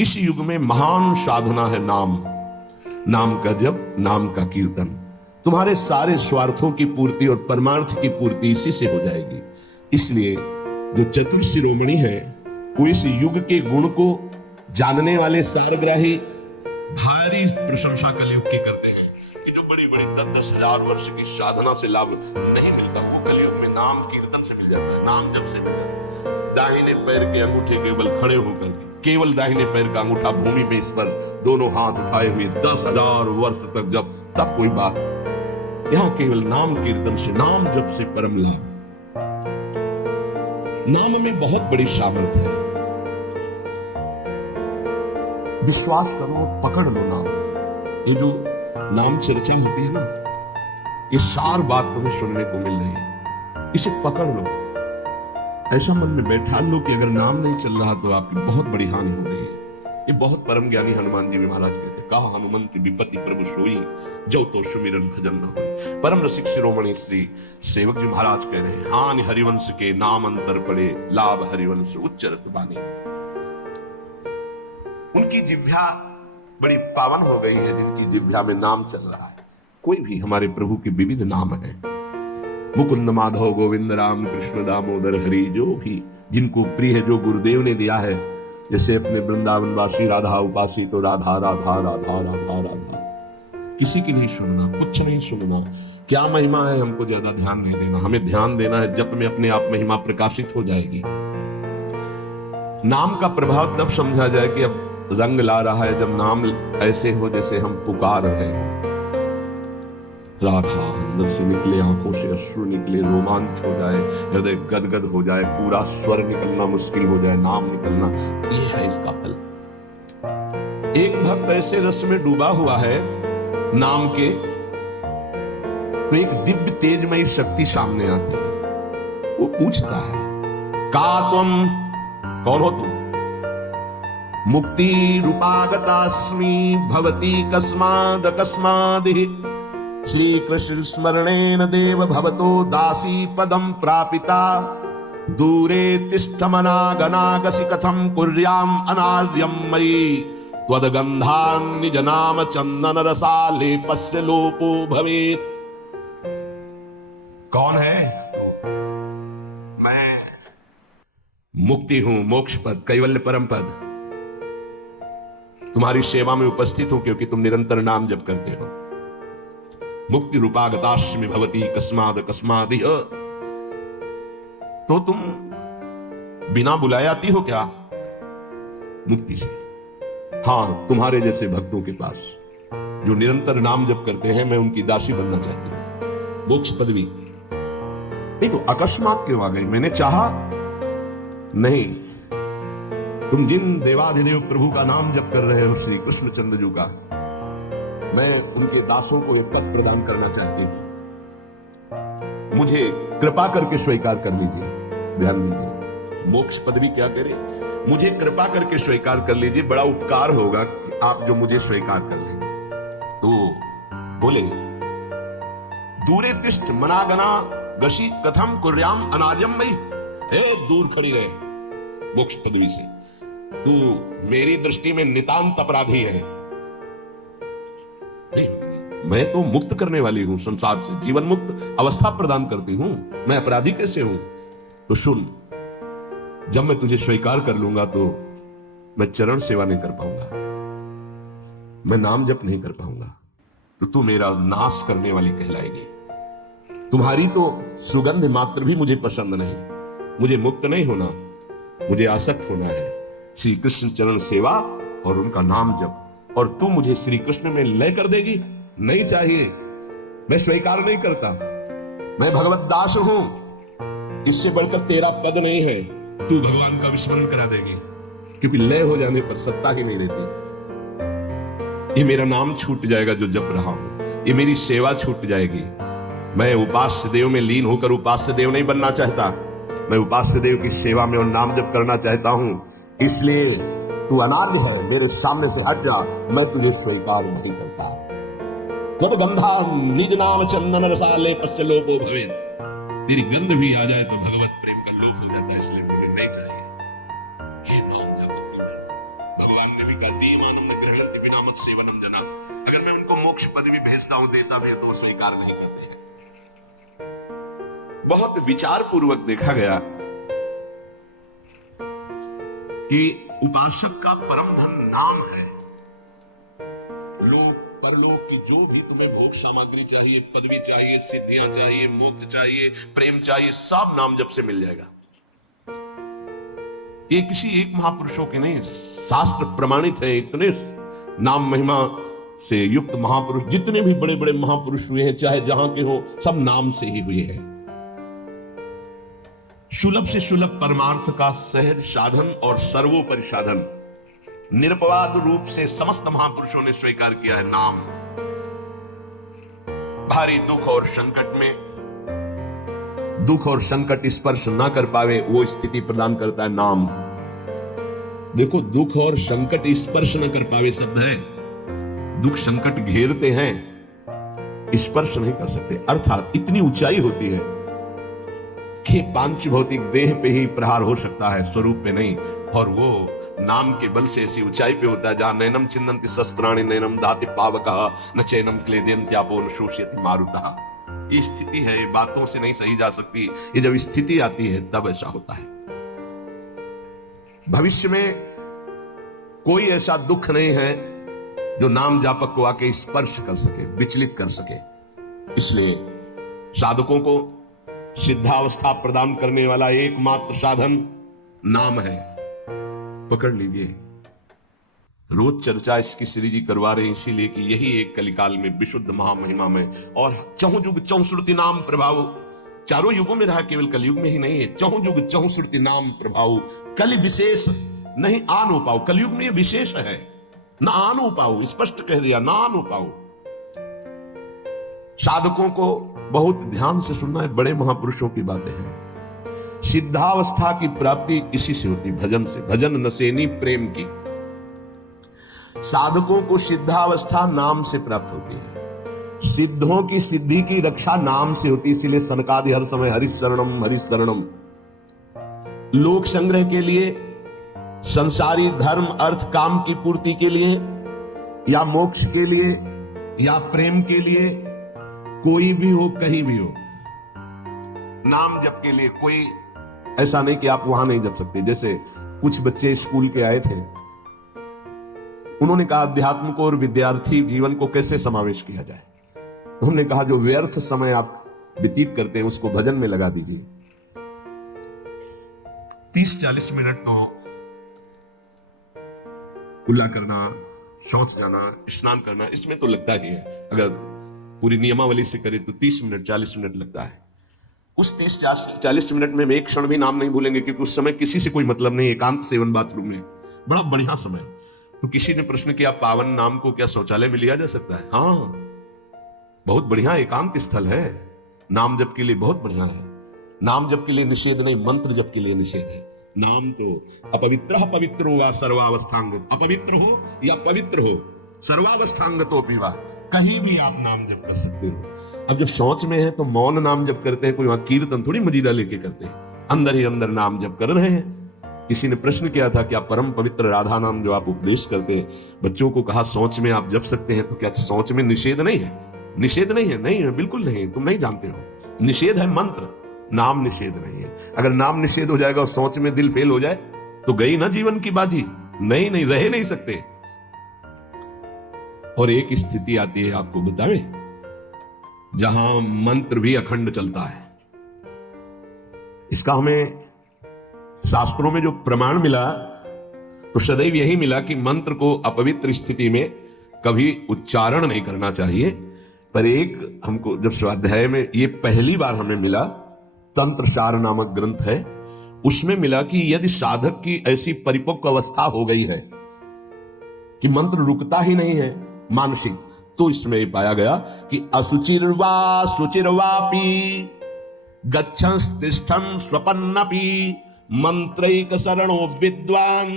इस युग में महान साधना है नाम। नाम का जप, नाम का कीर्तन। तुम्हारे सारे स्वार्थों की पूर्ति और परमार्थ की पूर्ति इसी से हो जाएगी। इसलिए जो चतुर शिरोमणि है वो इस युग के गुण को जानने वाले सारग्राही भारी प्रशंसा कलयुग की करते हैं कि जो बड़ी बड़ी 10-10 हजार वर्ष की साधना से लाभ नहीं मिलता वो कलयुग में नाम कीर्तन से मिल जाता है, नाम जब से मिल जाता है। दाहिने पैर के अंगूठे केवल खड़े होकर केवल दाहिने पैर का अंगूठा भूमि में इस पर दोनों हाथ उठाए हुए 10,000 वर्ष तक जब तब कोई बात। यहां केवल नाम कीर्तन से, नाम जब से परम लाभ। नाम में बहुत बड़ी सामर्थ्य है। विश्वास करो, पकड़ लो नाम। ये जो नाम चर्चा होती है ना, ये सार बात तुम्हें सुनने को मिल रही है। इसे पकड़ लो, ऐसा मन में बैठा लो कि अगर नाम नहीं चल रहा तो आपकी बहुत बड़ी हानि हो रही है। ये बहुत परम ज्ञानी हनुमान जी भी महाराज कहते, कहा हनुमंत विपत्ति प्रभु सोई, जो तो सुमिरन भजन न हो। परम रसिक शिरोमणि श्री सेवक जी महाराज कह रहे हैं, हानि हरिवंश के नाम अंतर पड़े, लाभ हरिवंश उच्चरत बानी। उनकी जिह्वा बड़ी पावन हो गई है जिनकी जिह्वा में नाम चल रहा है। कोई भी हमारे प्रभु के विविध नाम है, मुकुंद माधव गोविंद राम कृष्ण दामोदर हरि, जो भी जिनको प्रिय है, जो गुरुदेव ने दिया है। जैसे अपने वृंदावनवासी राधा उपासी तो राधा राधा राधा राधा राधा, किसी की नहीं सुनना, कुछ नहीं सुनना। क्या महिमा है हमको ज्यादा ध्यान नहीं देना, हमें ध्यान देना है जप में अपने आप महिमा प्रकाशित हो जाएगी। नाम का प्रभाव तब समझा जाए कि अब रंग ला रहा है जब नाम ऐसे हो जैसे हम पुकार रहे हैं। राधा अंदर से निकले, आंखों से अश्रु निकले, रोमांच हो जाए, हृदय गदगद हो जाए, पूरा स्वर निकलना मुश्किल हो जाए, नाम निकलना, ये है इसका फल। एक भक्त ऐसे रस में डूबा हुआ है नाम के, तो एक दिव्य तेजमयी शक्ति सामने आती है। वो पूछता है, का तुम, कौन हो तुम? मुक्ति रूपागतास्मि भवती कस्माद अकस्मादिहि, श्री कृष्ण स्मरणेन देव भवतो दासी पदम प्रापिता, दूरे तिष्ठ मनागनागसि कथम कुर्याम अनार्यम मयि, त्वदगंधान निज नाम चंदन रसाले पश्य लोपो भवेत्। कौन है तो? मैं मुक्ति हूं, मोक्ष पद, कैवल्य परम पद। तुम्हारी सेवा में उपस्थित हूं क्योंकि तुम निरंतर नाम जप करते हो। मुक्ति रूपागतास्मि भवती कस्माद कस्मादि, तो तुम बिना बुलाए आती हो क्या? मुक्ति से। हां, तुम्हारे जैसे भक्तों के पास जो निरंतर नाम जप करते हैं, मैं उनकी दासी बनना चाहती हूं, मोक्ष पदवी। नहीं तो अकस्मात क्यों आ गई? मैंने चाहा नहीं। तुम जिन देवाधिदेव प्रभु का नाम जप कर रहे हो, श्री कृष्णचंद्र जी का, मैं उनके दासों को एक पद प्रदान करना चाहती हूं, मुझे कृपा करके स्वीकार कर लीजिए। ध्यान दीजिए, मोक्ष पदवी क्या करे? मुझे कृपा करके स्वीकार कर लीजिए, बड़ा उपकार होगा कि आप जो मुझे स्वीकार कर लेंगे। तो बोले, दूरे तिष्ठ मनागना गशी कथम कुर्याम अनार्यम मयि, हे दूर खड़ी रहे मोक्ष पदवी से, तू मेरी दृष्टि में नितांत अपराधी है। मैं तो मुक्त करने वाली हूं, संसार से जीवन मुक्त अवस्था प्रदान करती हूं, मैं अपराधी कैसे हूं? तो सुन, जब मैं तुझे स्वीकार कर लूंगा तो मैं चरण सेवा नहीं कर पाऊंगा, मैं नाम जप नहीं कर पाऊंगा, तो तू मेरा नाश करने वाली कहलाएगी। तुम्हारी तो सुगंध मात्र भी मुझे पसंद नहीं। मुझे मुक्त नहीं होना, मुझे आसक्त होना है श्री कृष्ण चरण सेवा और उनका नाम जप। और तू मुझे श्री कृष्ण में लय कर देगी? नहीं चाहिए, मैं स्वीकार नहीं करता। मैं भगवत दास हूं, इससे बढ़कर तेरा पद नहीं है। तू भगवान का विस्मरण करा देगी, क्योंकि लय हो जाने पर सत्ता ही नहीं रहती। ये मेरा नाम छूट जाएगा जो जप रहा हूं, ये मेरी सेवा छूट जाएगी। मैं उपास्य देव में लीन होकर उपास्य देव नहीं बनना चाहता, मैं उपास्य देव की सेवा में और नाम जप करना चाहता हूं। इसलिए तू अनार्य है, मेरे सामने से हट जा, मैं तुझे स्वीकार नहीं करता। जब गंधा निज नाम चंदन रसाले पश्च लोपो भवेत्, तेरी गंध भी आ जाए तो भगवत प्रेम का लोप हो जाता है, इसलिए मुझे नहीं चाहिए। ये नाम जप भगवान ने विका दीवानम ने गृहणति बिना मत सेवनम जना। अगर मैं उनको मोक्ष पदवी भेजता हूं, देता भी तो स्वीकार नहीं करते हैं। बहुत विचार पूर्वक देखा गया कि उपासक का परम धन नाम है। लोक परलोक की जो भी तुम्हें भोग सामग्री चाहिए, पदवी चाहिए, सिद्धियां चाहिए, मोक्ष चाहिए, प्रेम चाहिए, सब नाम जप से मिल जाएगा। ये किसी एक महापुरुषों के नहीं, शास्त्र प्रमाणित है। इतने नाम महिमा से युक्त महापुरुष, जितने भी बड़े बड़े महापुरुष हुए हैं, चाहे जहां के हो, सब नाम से ही हुए हैं। सुलभ से सुलभ परमार्थ का सहज साधन और सर्वोपरि साधन निरपवाद रूप से समस्त महापुरुषों ने स्वीकार किया है नाम। भारी दुख और संकट में, दुख और संकट स्पर्श ना कर पावे, वो स्थिति प्रदान करता है नाम। देखो, दुख और संकट स्पर्श न कर पावे शब्द है। दुख संकट घेरते हैं, स्पर्श नहीं कर सकते। अर्थात इतनी ऊंचाई होती है कि पांच भौतिक देह पे ही प्रहार हो सकता है, स्वरूप पे नहीं। और वो नाम के बल से ऐसी ऊंचाई पे होता है जहां नैनम छिन्नन्ति शस्त्राणि नैनम दाति पावकः न चैनम क्लेदयन्त्यापो न शोषयति मारुतः। ये स्थिति है, ये बातों से नहीं सही जा सकती। ये जब स्थिति आती है तब ऐसा होता है। भविष्य में कोई ऐसा दुख नहीं है जो नाम जापक को आके स्पर्श कर सके, विचलित कर सके। इसलिए साधकों को सिद्धावस्था प्रदान करने वाला एकमात्र साधन नाम है। पकड़ लीजिए। रोज चर्चा इसकी श्री जी करवा रहे हैं, इसीलिए कि यही एक कलिकाल में विशुद्ध महामहिमा में और चहुं युग चहुश्रुति नाम प्रभाव, चारों युगों में रहा, केवल कलयुग में ही नहीं है। चहुं युग चहुश्रुति नाम प्रभाव, कलि विशेष नहीं आन हो पाओ। कलयुग में ये विशेष है, ना आन हो पाओ, स्पष्ट कह दिया, ना आन हो पाओ। साधकों को बहुत ध्यान से सुनना है, बड़े महापुरुषों की बातें हैं। सिद्धावस्था की प्राप्ति इसी से होती, भजन से। भजन नसेनी प्रेम की। साधकों को सिद्धावस्था नाम से प्राप्त होती है। सिद्धों की सिद्धि की रक्षा नाम से होती, इसीलिए सनकादि हर समय हरिशरणम हरिशरणम। लोक संग्रह के लिए, संसारी धर्म अर्थ काम की पूर्ति के लिए, या मोक्ष के लिए, या प्रेम के लिए, कोई भी हो, कहीं भी हो, नाम जप के लिए कोई ऐसा नहीं कि आप वहां नहीं जप सकते। जैसे कुछ बच्चे स्कूल के आए थे, उन्होंने कहा अध्यात्म को और विद्यार्थी जीवन को कैसे समावेश किया जाए। उन्होंने कहा जो व्यर्थ समय आप व्यतीत करते हैं उसको भजन में लगा दीजिए। 30-40 मिनट तो कुल्ला करना, शौच जाना, स्नान करना, इसमें तो लगता ही है। अगर पूरी नियमावली से करे तो 30 मिनट 40 मिनट लगता है। उस 30-40 मिनट में एक क्षण भी नाम नहीं भूलेंगे, क्योंकि उस समय किसी से कोई मतलब नहीं। एकांत सेवन बाथरूम में, बड़ा बढ़िया समय। तो किसी ने प्रश्न किया, पावन नाम को क्या शौचालय में लिया जा सकता है? हाँ, बहुत बढ़िया एकांत स्थल है, नाम जप के लिए बहुत बढ़िया है। नाम जप के लिए निषेध नहीं, मंत्र जप के लिए निषेध है। नाम तो अपवित्र पवित्रो वा सर्वावस्थांग, अपवित्र हो या पवित्र हो, सर्वावस्थांग तो पीवा, कहीं भी आप नाम जप कर सकते हो। अब जब शौच में है तो मौन नाम जप करते हैं, कोई वहां कीर्तन थोड़ी मजीरा लेके करते हैं, अंदर ही अंदर नाम जप कर रहे हैं। किसी ने प्रश्न किया था, क्या परम पवित्र राधा नाम जो आप उपदेश करते हैं, बच्चों को कहा शौच में आप जप सकते हैं, तो क्या शौच में निषेध नहीं है? निषेध नहीं है, नहीं है, बिल्कुल नहीं है, तुम नहीं जानते हो। निषेध है मंत्र, नाम निषेध नहीं है। अगर नाम निषेध हो जाएगा और शौच में दिल फेल हो जाए तो गई ना जीवन की बाजी। नहीं नहीं, रह नहीं सकते। और एक स्थिति आती है, आपको बतावे, जहां मंत्र भी अखंड चलता है। इसका हमें शास्त्रों में जो प्रमाण मिला तो सदैव यही मिला कि मंत्र को अपवित्र स्थिति में कभी उच्चारण नहीं करना चाहिए। पर एक हमको जब स्वाध्याय में ये पहली बार हमें मिला, तंत्र सार नामक ग्रंथ है, उसमें मिला कि यदि साधक की ऐसी परिपक्व अवस्था हो गई है कि मंत्र रुकता ही नहीं है मानसिक, तो इसमें पाया गया कि असुचिर्वा शुचिर्वापि गच्छंस्तिष्ठं स्वपन्नपि मंत्रैक शरणो विद्वान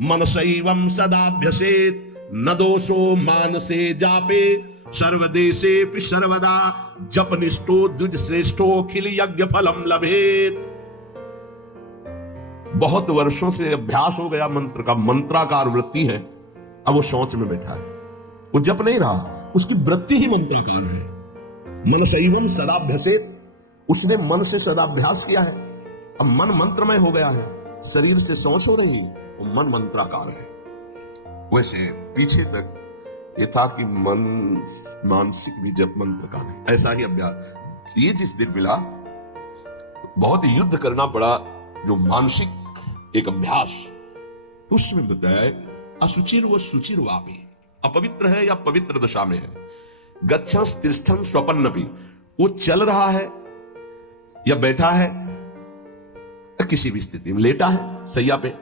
मनसैवं सदाभ्यसेत न दोषो मानसे जापे सर्वदेशे सर्वदा जपनिष्ठो द्विज श्रेष्ठो अखिल यज्ञ फलम लभेत। बहुत वर्षों से अभ्यास हो गया मंत्र का, मंत्राकार वृत्ति है, अब वो शौच में बैठा है, वो जप नहीं रहा, उसकी वृत्ति ही मंत्राकार है। मन शैवम सदाभ्यसेत, उसने मन से सदाभ्यास किया है। अब मन मंत्रमय हो गया है, शरीर से शौच हो रही है, वो मन मंत्राकार है। वैसे पीछे तक ये था कि मन मानसिक भी जप मंत्रकार है, ऐसा ही अभ्यास। ये जिस दिन मिला बहुत युद्ध करना पड़ा, जो मानसिक एक अभ्यास, उसमें बताया असुचिर व सुचिर वापी, अपवित्र है या पवित्र दशा में है, गच्छं तिष्ठं स्वपन्नपि, वो चल रहा है या बैठा है या किसी भी स्थिति में लेटा है सैया पे।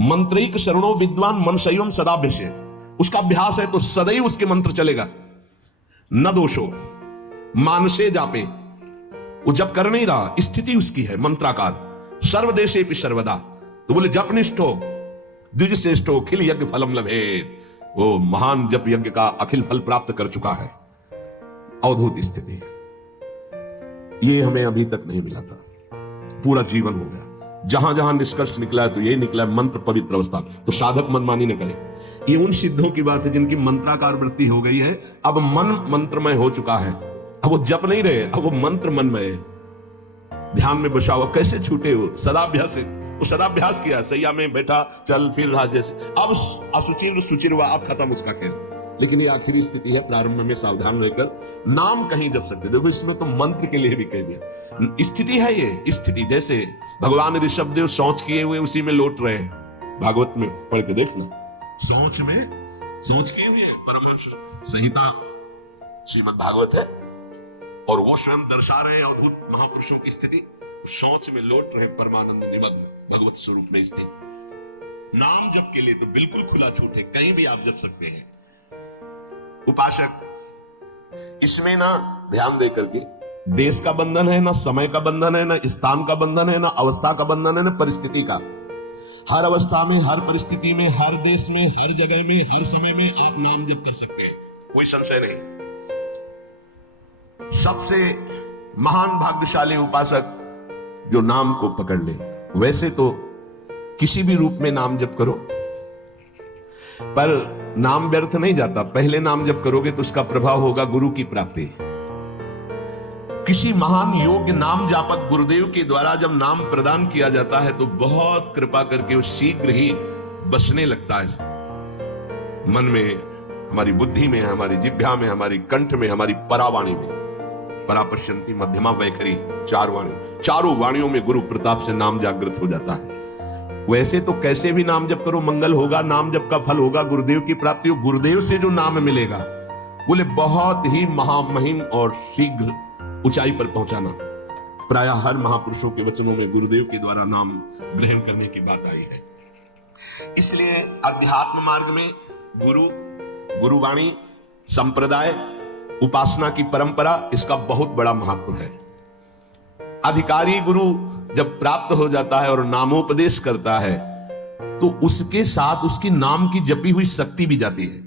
मंत्रिक शरणों विद्वान मन शैवम सदाभ्यसे, उसका अभ्यास है तो सदैव उसके मंत्र चलेगा। न दोषो मानसे जापे, वो जप कर नहीं रहा, स्थिति उसकी है मंत्राकार। सर्वदेशे भी सर्वदा, तो बोले जपनिष्ठो द्विज श्रेष्ठो अखिल यज्ञ फलम लभेत, वो महान जप यज्ञ का अखिल फल प्राप्त कर चुका है। अवधूत स्थिति, ये हमें अभी तक नहीं मिला था, पूरा जीवन हो गया। जहां जहां निष्कर्ष निकला है तो यही निकला है, मंत्र पवित्र अवस्था। तो साधक मनमानी न करे। ये उन सिद्धों की बात है जिनकी मंत्राकार वृत्ति हो गई है, अब मन मंत्रमय हो चुका है, अब वो जप नहीं रहे, अब वो मंत्र मनमय, ध्यान में बसा हुआ। कैसे छूटे हो? सदाभ्यास, वो सदाभ्यास किया, सैया में बैठा, चल फिर रहा जैसे। अब असुचिर सुचिर हुआ, अब खत्म उसका खेल। लेकिन ये आखिरी स्थिति है, प्रारंभ में सावधान रहकर नाम कहीं जप सकते। देखो इसमें तो मंत्र के लिए भी कह दिया, स्थिति है ये स्थिति। जैसे भगवान ऋषभ देव शौच किए हुए उसी में लौट रहे हैं, भागवत में पढ़ के देखना, शौच किए हुए परमहंस संहिता श्रीमद् भागवत है, और वो स्वयं दर्शा रहे हैं अवधूत महापुरुषों की स्थिति। शौच में लौट रहे परमानंद निमग्न भगवत स्वरूप में स्थित। नाम जप के लिए तो बिल्कुल खुला छूट है, कहीं भी आप जप सकते हैं। उपासक इसमें ना ध्यान दे करके, देश का बंधन है, ना समय का बंधन है, ना स्थान का बंधन है, ना अवस्था का बंधन है, ना परिस्थिति का। हर अवस्था में, हर परिस्थिति में, हर देश में, हर जगह में, हर समय में आप नाम जप कर सकते हैं, कोई संशय नहीं। सबसे महान भाग्यशाली उपासक जो नाम को पकड़ ले। वैसे तो किसी भी रूप में नाम जप करो, पर नाम व्यर्थ नहीं जाता। पहले नाम जप करोगे तो उसका प्रभाव होगा गुरु की प्राप्ति। किसी महान योग्य नाम जापक गुरुदेव के द्वारा जब नाम प्रदान किया जाता है तो बहुत कृपा करके वो शीघ्र ही बसने लगता है मन में, हमारी बुद्धि में, हमारी जिह्वा में, हमारी कंठ में, हमारी परावाणी में। परापश्यंती मध्यमा वैखरी, चारों वाणियों में गुरु प्रताप से नाम जागृत हो जाता है। वैसे तो कैसे भी नाम जप करो मंगल होगा, नाम जप का फल होगा, गुरुदेव की प्राप्ति हो। गुरुदेव से जो नाम मिलेगा बोले बहुत ही महामहिम और शीघ्र ऊंचाई पर पहुंचाना। प्राय हर महापुरुषों के वचनों में गुरुदेव के द्वारा नाम ग्रहण करने की बात आई है। इसलिए अध्यात्म मार्ग में गुरुवाणी, संप्रदाय, उपासना की परंपरा, इसका बहुत बड़ा महत्व है। अधिकारी गुरु जब प्राप्त हो जाता है और नामोपदेश करता है तो उसके साथ उसकी नाम की जपी हुई शक्ति भी जाती है।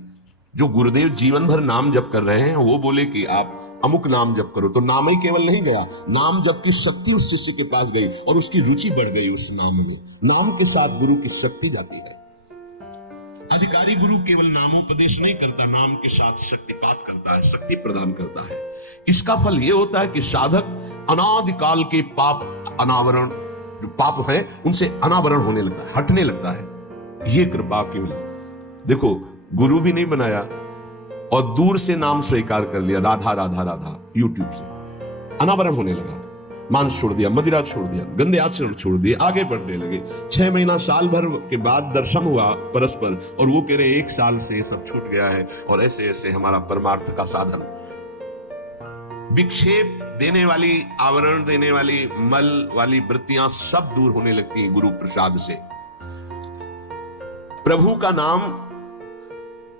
जो गुरुदेव जीवन भर नाम जप कर रहे हैं वो बोले कि आप अमुक नाम जप करो, तो नाम ही केवल नहीं गया, नाम जप की शक्ति उस शिष्य के पास गई और उसकी रुचि बढ़ गई उस नाम में। नाम के साथ गुरु की शक्ति जाती है। अधिकारी गुरु केवल नामोपदेश नहीं करता, नाम के साथ शक्तिपात करता है, शक्ति प्रदान करता है। इसका फल यह होता है कि साधक अनादिकाल के पाप अनावरण, जो पाप है उनसे अनावरण होने लगता है, हटने लगता है। ये कृपा केवल देखो, गुरु भी नहीं बनाया और दूर से नाम स्वीकार कर लिया, राधा राधा राधा, यूट्यूब से अनावरण होने लगा। मांस छोड़ दिया, मदिरा छोड़ दिया, गंदे आचरण छोड़ दिए, आगे बढ़ने लगे। 6 महीना साल भर के बाद दर्शन हुआ परस्पर और वो कह रहे 1 साल से सब छूट गया है और ऐसे ऐसे हमारा परमार्थ का साधन। विक्षेप देने वाली, आवरण देने वाली, मल वाली वृत्तियां सब दूर होने लगती हैं गुरु प्रसाद से। प्रभु का नाम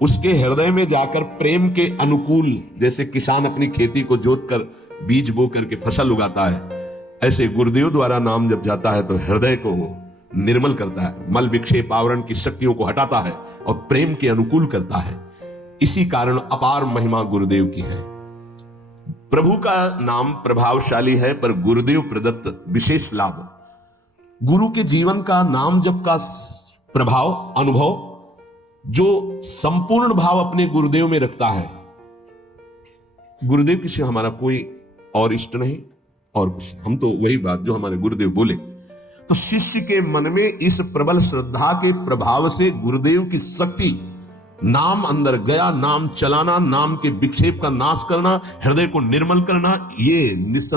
उसके हृदय में जाकर प्रेम के अनुकूल, जैसे किसान अपनी खेती को जोत कर बीज बो करके फसल उगाता है, ऐसे गुरुदेव द्वारा नाम जब जाता है तो हृदय को निर्मल करता है, मल विक्षेप आवरण की शक्तियों को हटाता है और प्रेम के अनुकूल करता है। इसी कारण अपार महिमा गुरुदेव की है। प्रभु का नाम प्रभावशाली है पर गुरुदेव प्रदत्त विशेष लाभ। गुरु के जीवन का नाम जप का प्रभाव, अनुभव जो संपूर्ण भाव अपने गुरुदेव में रखता है, गुरुदेव किसी हमारा कोई और इष्ट नहीं और कुछ, हम तो वही बात जो हमारे गुरुदेव बोले। तो शिष्य के मन में इस प्रबल श्रद्धा के प्रभाव से गुरुदेव की शक्ति, नाम अंदर गया, नाम चलाना, नाम के विक्षेप का नाश करना, हृदय को निर्मल करना, ये निस्संदेह